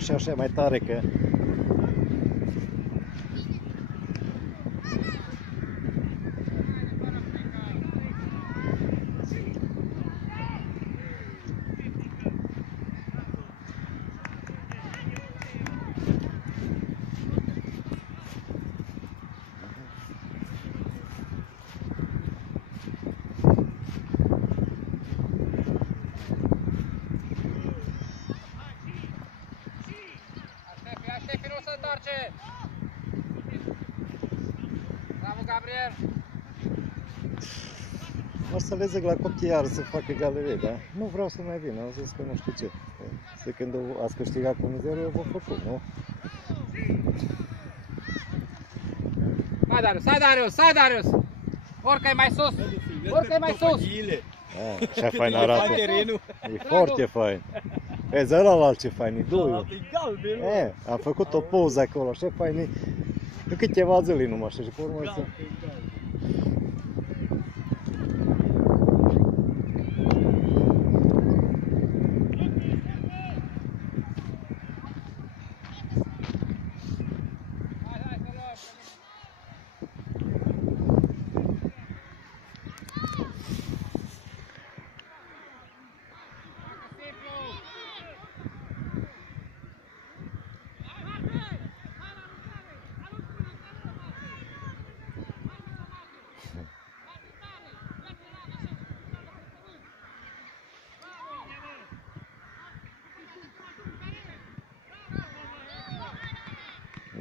Așa, așa, mai tare că... Gabriel! O să le zic la copii iar să facă galerie, dar nu vreau să mai vin, au zis că nu știu ce. De când ați câștigat cu 1-0, eu v-am făcut, nu? Hai Darius, hai Darius, hai Darius! Oricai mai sus! Oricai mai sus! Așa fain arată. E foarte fain. Vezi, ăla ce fain, e duiu. Am făcut o poză acolo, așa fain e. În câteva zile numai așa și pe urmă să...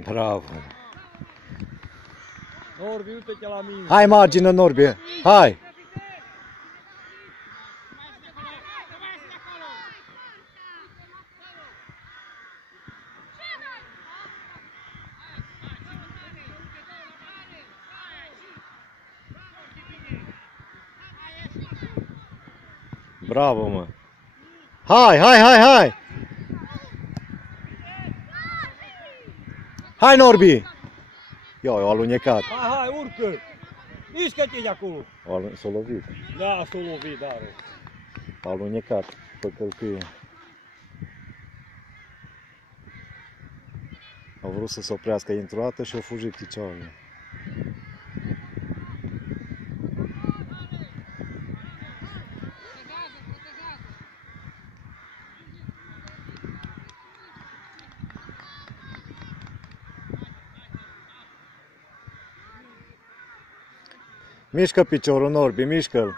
Bravo! Norbi, uite-te la mine! Hai margine, Norbi! Hai! Bravo, mă! Hai, hai, hai, hai! Hai, Norbi! Ia, eu alunecat. Hai, hai, urcă! Mișcă-te de acolo! S-a lovit. Da, s-a lovit, da. A alunecat pe călcâie. Au vrut să se oprească într-o dată și au fugit picioarele. Mișcă piciorul, Norbi, mișcă-l!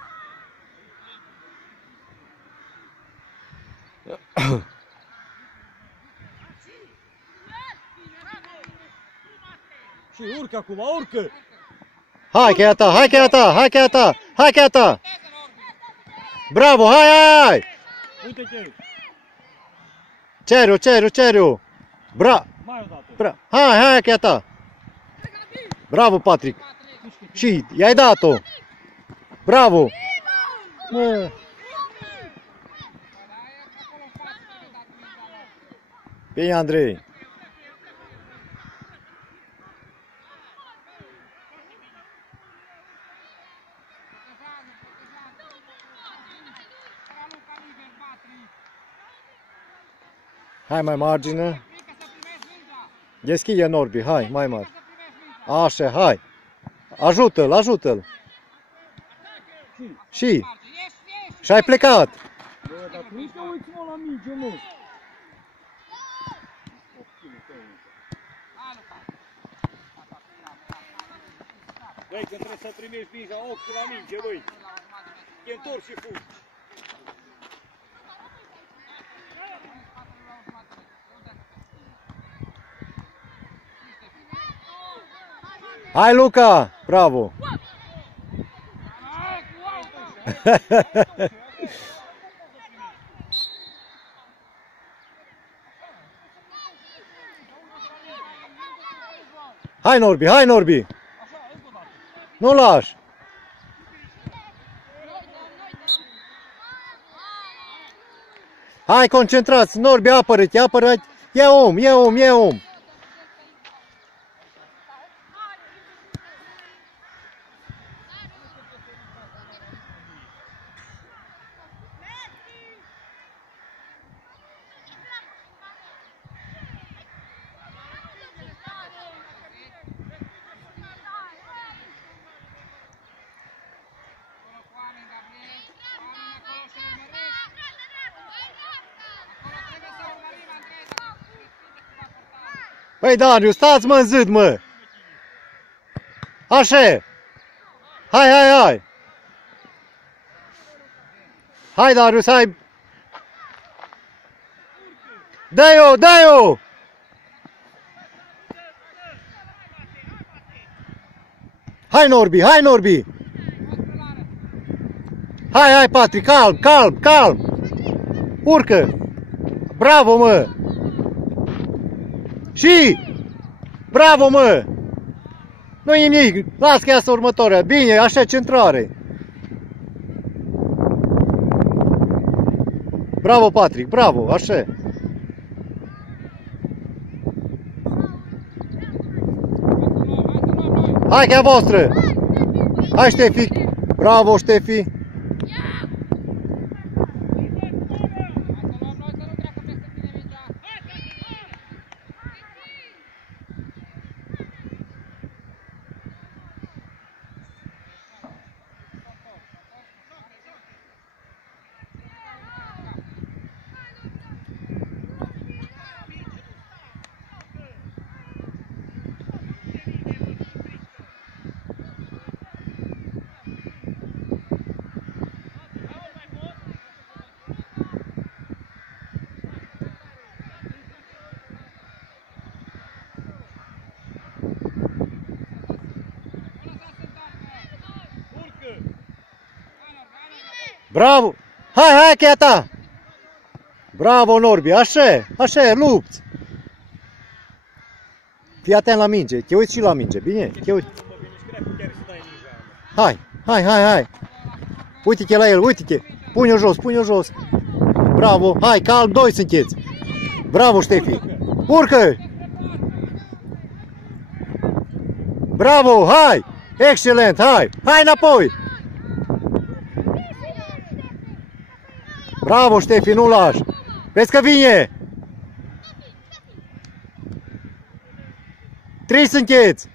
Și urcă acum, urcă! Hai că e a ta, hai că e a ta, hai că e a ta, hai că e a ta! Bravo, hai, hai, hai! Uite-te! Ceriu, ceriu, ceriu! Mai o dată! Hai, hai că e a ta! Bravo, Patrick! Și i-ai dat-o! Bravo! Mă. Bine, Andrei! Hai mai margine. Deschide, Norbi, hai, mai mare. Așa, hai. Ajută-l, ajută-l. Și ai plecat. Bă, dar nu te uiți, mă, la minge, mă. Băi, că trebuie să primești mingea, ochi la minge, băi. Te întorci și fugi. Hai, Luca! Bravo! Hai, Norbi! Hai, Norbi! Nu lași! Hai, concentrați! Norbi, apără-te, apără-te! Ia om, ia om, ia om! Păi Daniu, stați mă în zid, mă! Așa! Hai, hai, hai! Hai, Darius, hai! Dă-i-o, dă-i-o! Hai, Norbi, hai, Norbi! Hai, hai, Patrick, calm, calm, calm! Urcă! Bravo, mă! Și! Bravo, mă! Nu-i nimic, las că iasă următoarea. Bine, așa centrare. Bravo, Patrick, bravo, așa. Hai că e a voastră! Hai, Ștefi! Bravo, Ștefi! Bravo! Hai, hai, că e a ta! Bravo, Norbi! Așa, așa, lupți! Fii atent la minge, te uiți și la minge, bine? Te uiți. Hai, hai, hai, hai! Uite-te la el, uite-te! Pune-o jos, pune-o jos! Bravo! Hai, calm, doi sunteți! Bravo, Ștefi! Urcă! Bravo, hai! Excelent, hai! Hai înapoi! Bravo, Ștefi, nu lași! Vezi că vine! 3 sunteți!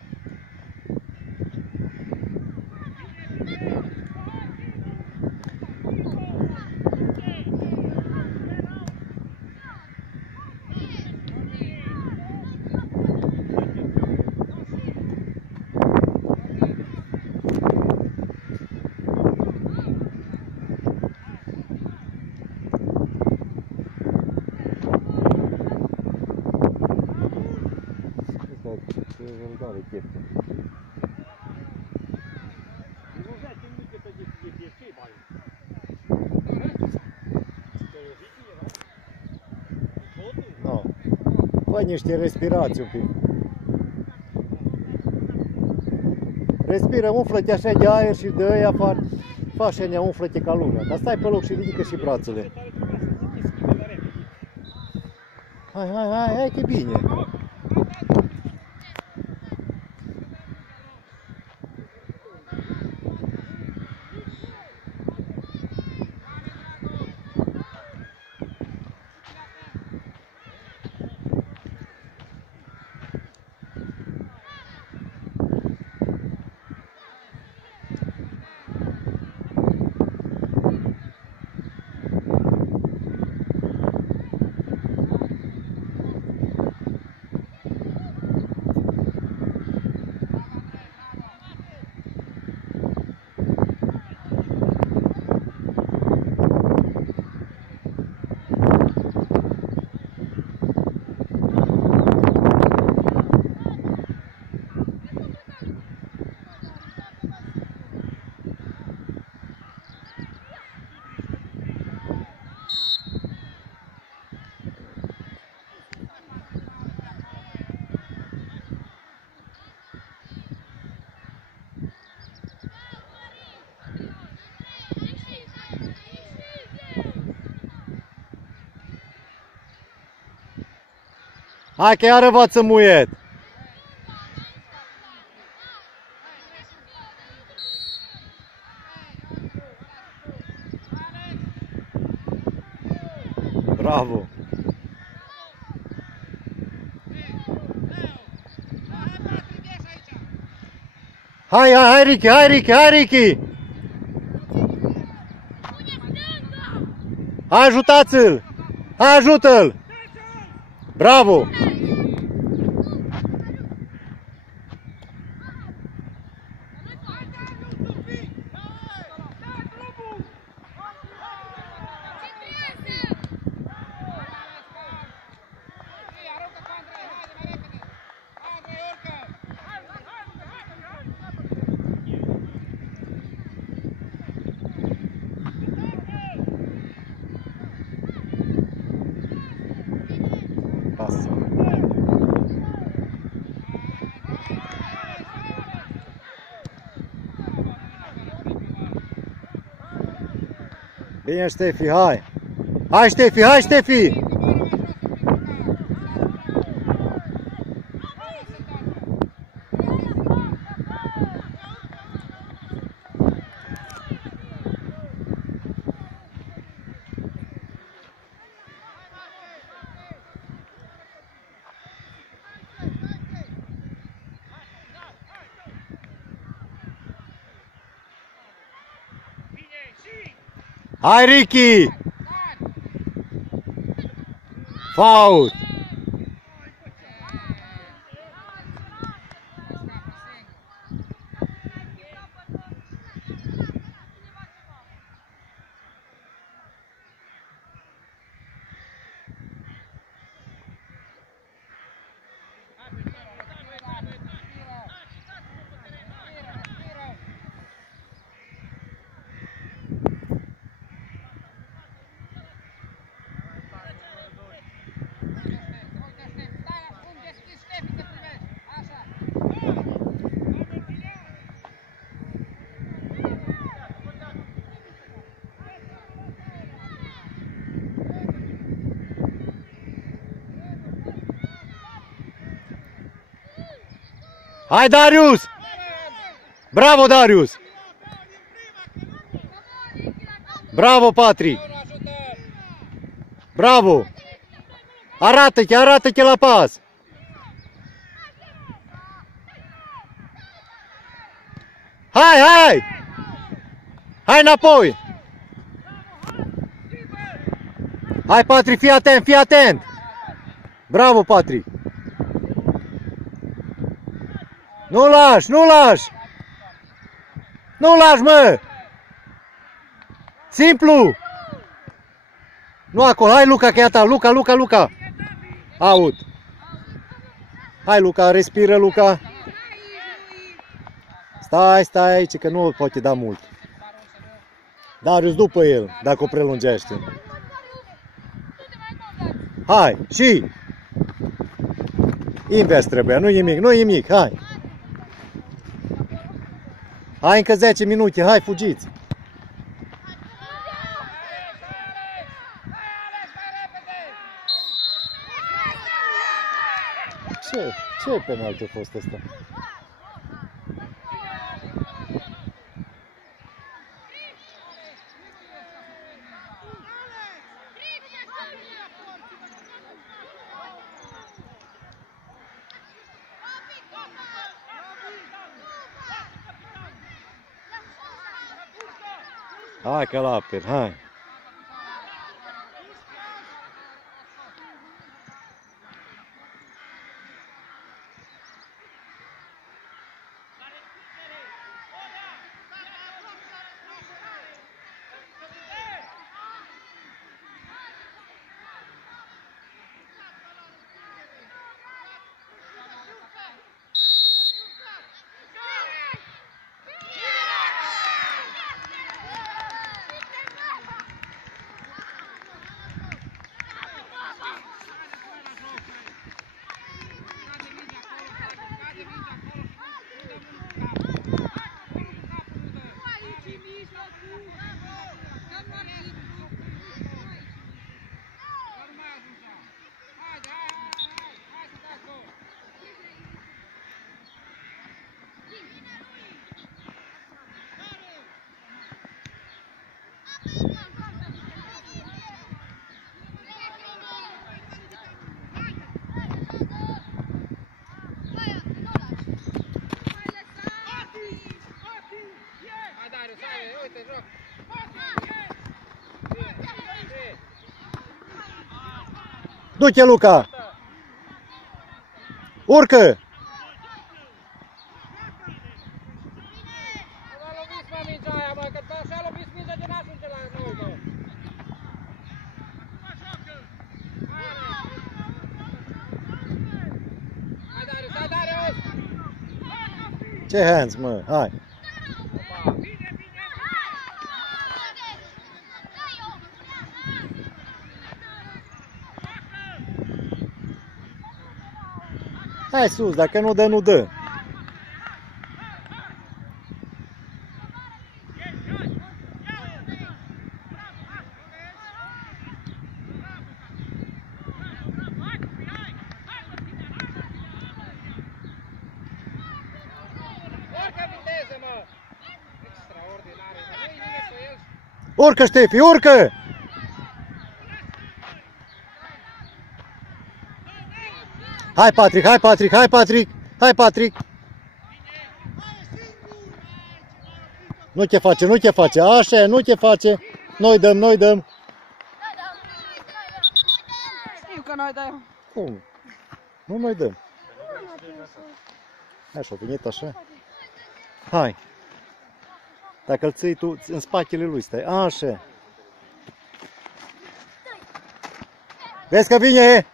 No. Fă niște respirații un pic. Respiră, umflă-te așa de aer și de aia afară. Fă așa, ne umflă-te ca lumea. Dar stai pe loc și ridică și brațele. Hai, hai, hai, hai, că e bine. Hai că iară v-ați muiet! Bravo! Hai, hai, hai, Ricky, hai, Ricky, hai, Ricky! Hai, ajutați-l! Hai, ajută-l! Bravo! Bine, Ștefi, hai! Hai, Ștefi, hai, Ștefi! Hai, Ricky! Fault! Hai, Darius! Bravo, Darius! Bravo, Patri! Bravo! Arată-te la pas! Hai! Hai înapoi! Hai, Patri, fii atent! Bravo, Patri! Nu lași! Nu lași, mă! Simplu! Nu acolo, hai Luca, că e a ta, Luca! Out! Hai Luca, respiră Luca! Stai aici, că nu poate da mult. Darius după el, dacă o prelungește. Hai, și! Invers trebuia, nu nimic, hai! Hai încă 10 minute, hai, fugiți! Ce penalti a fost ăsta? Hai că la apel, hai! Du-te, Luca! Urcă! Ce hands, mă? Hai! Hai sus, dacă nu dă, nu dă. Urcă, Ștefi, urcă! Hai, Patrick, hai, Patrick, hai, Patrick! Hai, Patrick! Nu te face, nu te face, așa e, nu te face! Noi dăm, noi dăm! Știu că noi dăm. Cum? Nu noi dăm. Așa, a venit așa. Hai. Dacă îl ții tu în spatele lui, stai. Așa. Vezi că vine?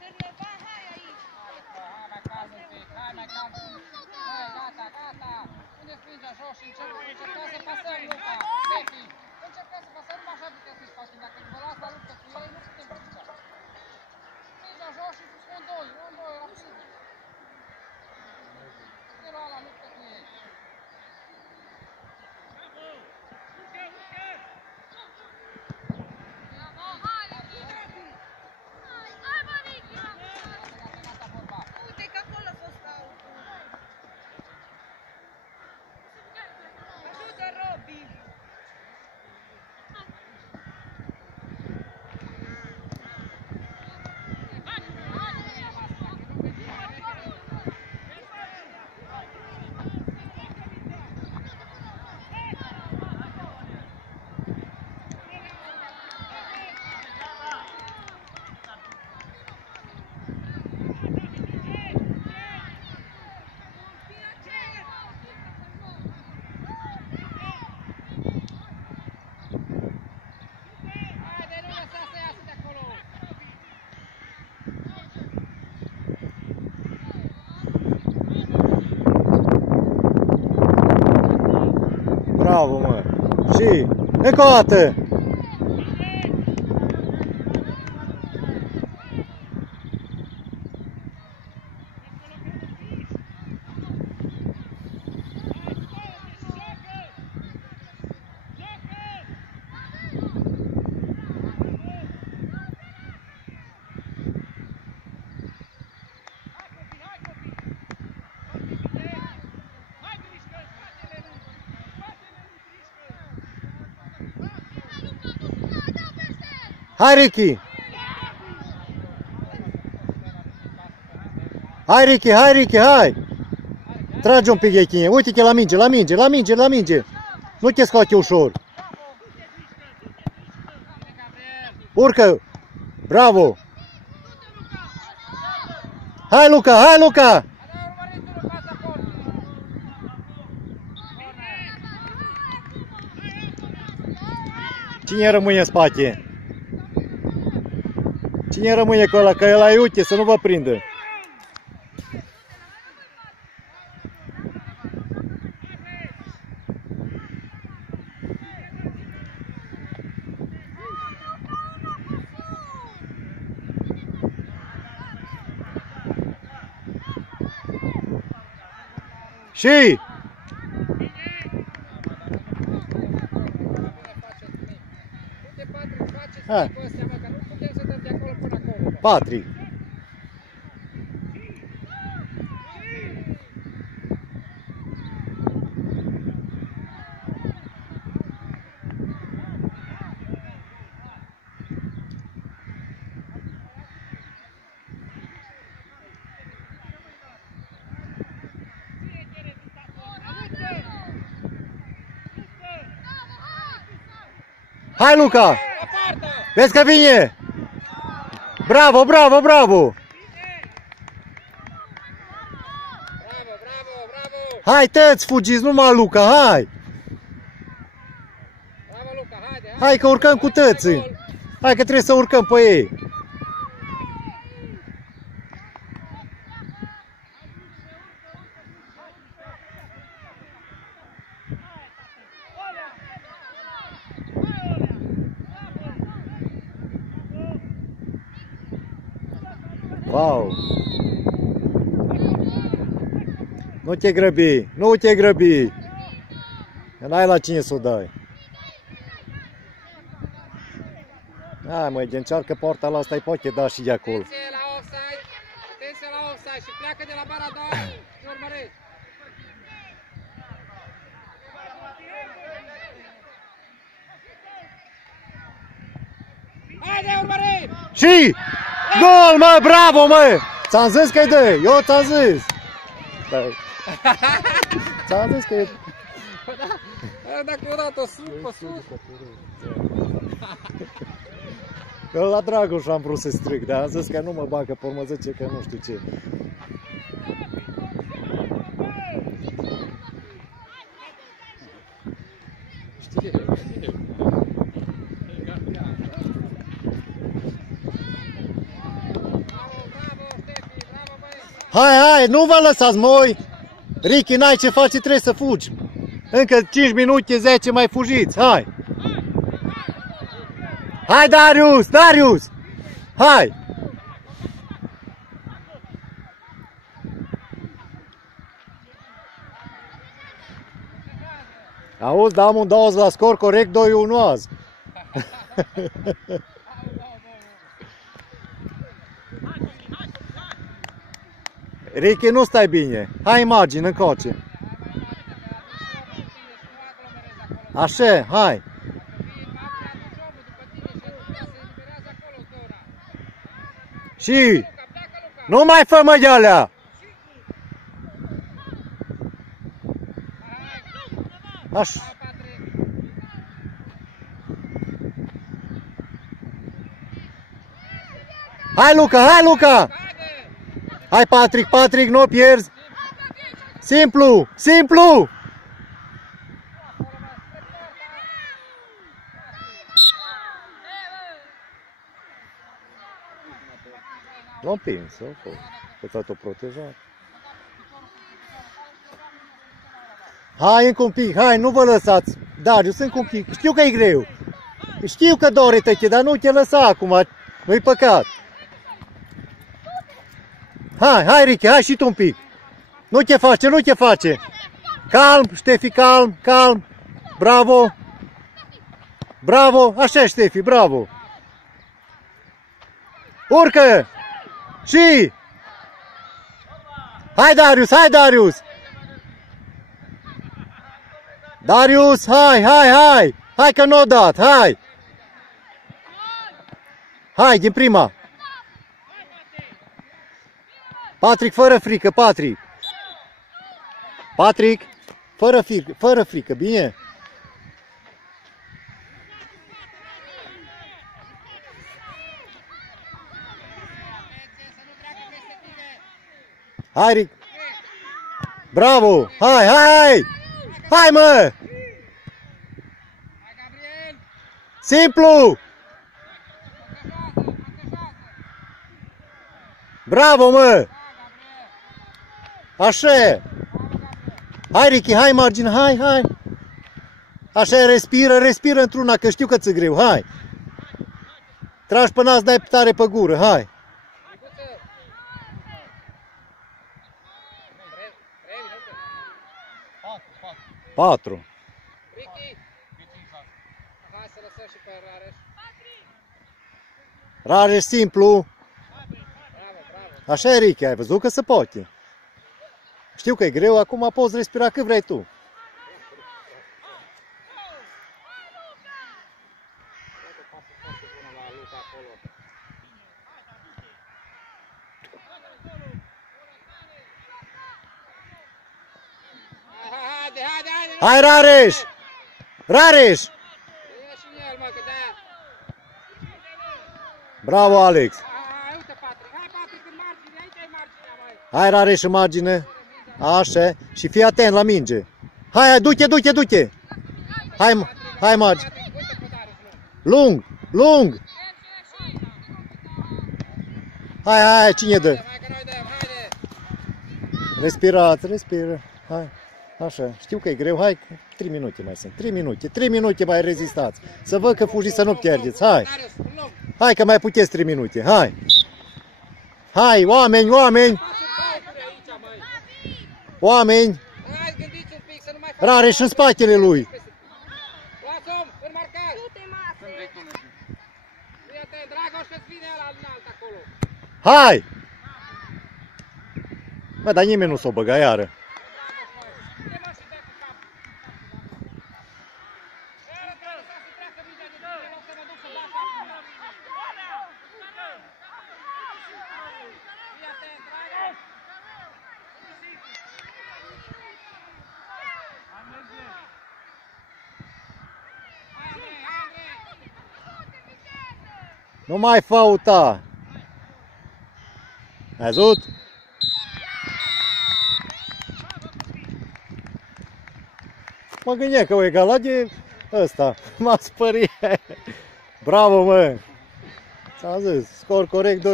Uite că acolo s-o stau. Ajută, Robi. Bravo, mă! Și încă o dată! Hai, Ricky! Hai, Ricky, hai, Ricky, hai! Trage un pic, Echine. Uite-te la minge, la minge, la minge, la minge! Nu te scoate ușor! Urcă! Bravo! Hai, Luca, hai, Luca! Cine rămâne în spate? Cine rămâne cu ăla? Că ăla e uite, să nu vă prindă. Și! Hai. Patrick. Hai, Luca! Vezi că vine! Bravo, bravo, bravo! Bravo, bravo, bravo! Hai, tăți, fugiți, numai Luca, hai! Bravo, Luca, haide, Hai că urcăm cu tății! Hai că trebuie să urcăm pe ei! Wow! Nu te grăbi, nu te grăbi! Că n-ai la cine să o dai. Hai măi, de încearcă porta la asta, îi poate da și de acolo. Atenție la offside și pleacă de la bara 2 și urmărești. Haide, urmărim! Și! Gol, mă, bravo, mă! Ți-am zis că-i dă, eu ți-am zis. Ți-am zis că e... Dacă eu dat-o sus, pe sus. Eu la Dragoș am vrut să stric, dar am zis că nu mă bagă, pe urmă zice că nu știu ce. Hai, hai, nu vă lăsați, moi! Ricky, n-ai ce face, trebuie să fugi. Încă 5 minute, 10 mai fugiți, hai! Hai, Darius, Darius! Hai! Auzi, da, amândouă la scor corect, 2-1 azi. Ricky, nu stai bine. Hai imagine, încoace. Așa, hai. Și nu mai fă măgealea. Așa. Hai, Luca, hai, Luca. Hai, Patrick, Patrick, nu o pierzi. Simplu, simplu. L-am împins, că ți-a protejat. Hai încă un pic, hai, nu vă lăsați. Darius, încă un pic. Știu că e greu. Știu că dore tăche, dar nu te lăsa acum. Nu-i păcat. Hai, hai, Ricky, hai și tu un pic. Nu te face, nu te face. Calm, Ștefi, calm, calm. Bravo. Bravo, așa, Ștefi, bravo. Urcă. Și. Hai, Darius, hai, Darius. Darius, hai, hai, hai. Hai că n-o dat, hai. Hai, din prima. Patrick, fără frică, Patrick. Patrick, fără frică, bine? Hai, Rick. Bravo, hai, hai. Hai, mă. Simplu. Bravo, mă. Așa. Hai, Ricky, hai, margine, hai, hai. Așa, respiră, respiră într-una, că știu că ți-e greu, hai. Tragi pe nas, dai tare pe gură, hai. Patru. Ricky. Hai să lăsăm și pe Rareș. Rareș, simplu. Așa e, Ricky, ai văzut că se poate. Știu că e greu, acum poți respira cât vrei tu. Hai, Rareș! Rareș! Bravo, Alex! Hai, Rareș, în margine. Așa. Și fii atent la minge. Hai, hai, du-te, du-te, du-te. Hai, hai, margine. Lung, lung. Hai, hai, cine dă? Respirați, respiră. Hai. Așa, știu că e greu, hai, 3 minute mai sunt, 3 minute mai rezistați. Să văd că fugiți, să nu pierdeți, hai. Hai că mai puteți 3 minute, hai. Hai, oameni, oameni. Oameni. Rareș în spatele lui. Hai. Bă, dar nimeni nu s-o băga iară. Nu mai fauta! Ai văzut? Mă gândeam că o egalat de ăsta. M-a spăriat. Bravo, mă! Ți-am zis, scor corect 2-1-2.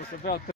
O să beau